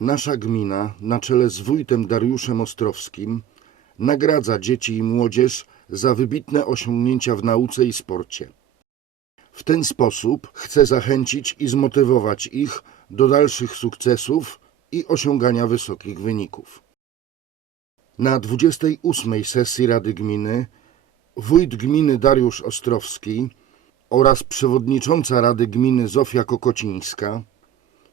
Nasza gmina, na czele z wójtem Dariuszem Ostrowskim, nagradza dzieci i młodzież za wybitne osiągnięcia w nauce i sporcie. W ten sposób chce zachęcić i zmotywować ich do dalszych sukcesów i osiągania wysokich wyników. Na 28. sesji Rady Gminy wójt gminy Dariusz Ostrowski oraz przewodnicząca Rady Gminy Zofia Kokocińska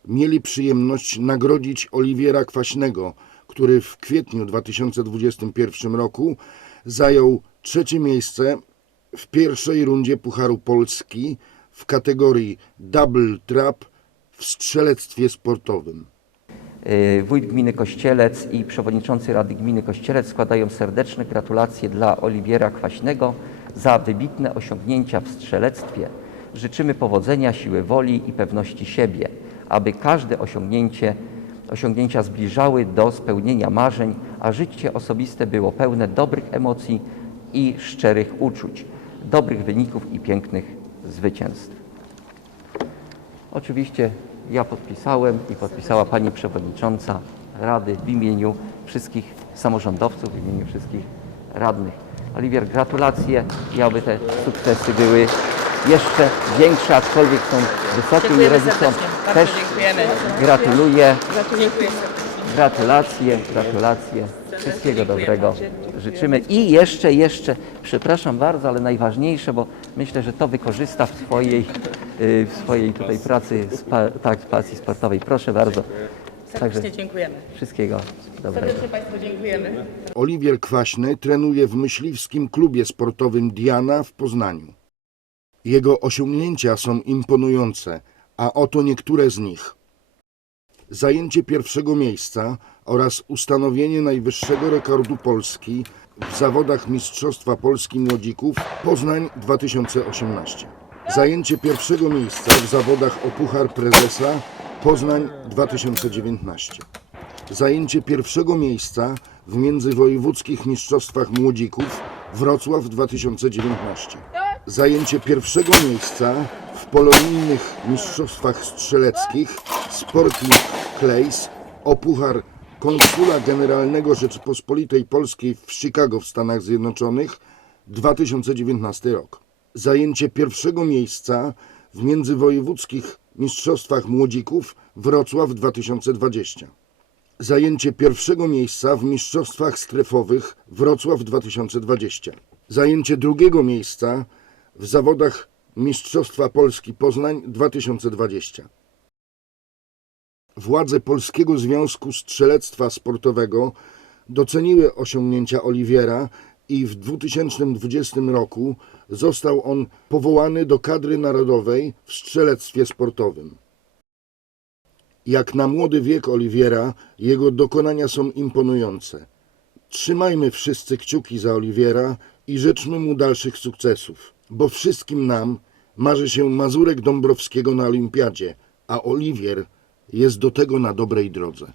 mieli przyjemność nagrodzić Oliwiera Kwaśnego, który w kwietniu 2021 roku zajął trzecie miejsce w pierwszej rundzie Pucharu Polski w kategorii Double Trap w strzelectwie sportowym. Y, Wójt Gminy Kościelec i Przewodniczący Rady Gminy Kościelec składają serdeczne gratulacje dla Oliwiera Kwaśnego za wybitne osiągnięcia w strzelectwie. Życzymy powodzenia, siły woli i pewności siebie, aby każde osiągnięcie, osiągnięcia zbliżały do spełnienia marzeń, a życie osobiste było pełne dobrych emocji i szczerych uczuć, dobrych wyników i pięknych zwycięstw. Oczywiście ja podpisałem i podpisała Pani Przewodnicząca Rady w imieniu wszystkich samorządowców, w imieniu wszystkich radnych. Oliwier, gratulacje i aby te sukcesy były jeszcze większe, aczkolwiek są wysokie i serdecznie. Bardzo też dziękujemy. gratuluję. Gratulacje, gratulacje. Wszystkiego dobrego życzymy. I jeszcze, jeszcze, przepraszam bardzo, ale najważniejsze, bo myślę, że to wykorzysta w swojej, y, w swojej tutaj pracy, spa, tak, pasji sportowej. Proszę bardzo. Także Serdecznie dziękujemy. wszystkiego dobrego. Serdecznie Państwu dziękujemy. Oliwier Kwaśny trenuje w myśliwskim klubie sportowym Diana w Poznaniu. Jego osiągnięcia są imponujące, a oto niektóre z nich. Zajęcie pierwszego miejsca oraz ustanowienie najwyższego rekordu Polski w zawodach Mistrzostwa Polski Młodzików Poznań 2018. Zajęcie pierwszego miejsca w zawodach o Puchar Prezesa Poznań 2019 zajęcie pierwszego miejsca w międzywojewódzkich mistrzostwach młodzików Wrocław 2019. Zajęcie pierwszego miejsca w polonijnych mistrzostwach strzeleckich Sporting Clays o puchar konsula generalnego Rzeczypospolitej Polskiej w Chicago w Stanach Zjednoczonych 2019 rok. Zajęcie pierwszego miejsca w międzywojewódzkich mistrzostwach młodzików Wrocław 2020 zajęcie pierwszego miejsca w mistrzostwach strefowych Wrocław 2020, zajęcie drugiego miejsca w zawodach Mistrzostwa Polski Poznań 2020. Władze Polskiego Związku Strzelectwa Sportowego doceniły osiągnięcia Oliwiera i w 2020 roku został on powołany do kadry narodowej w strzelectwie sportowym. Jak na młody wiek Oliwiera, jego dokonania są imponujące. Trzymajmy wszyscy kciuki za Oliwiera i życzmy mu dalszych sukcesów, bo wszystkim nam marzy się Mazurek Dąbrowskiego na Olimpiadzie, a Oliwier jest do tego na dobrej drodze.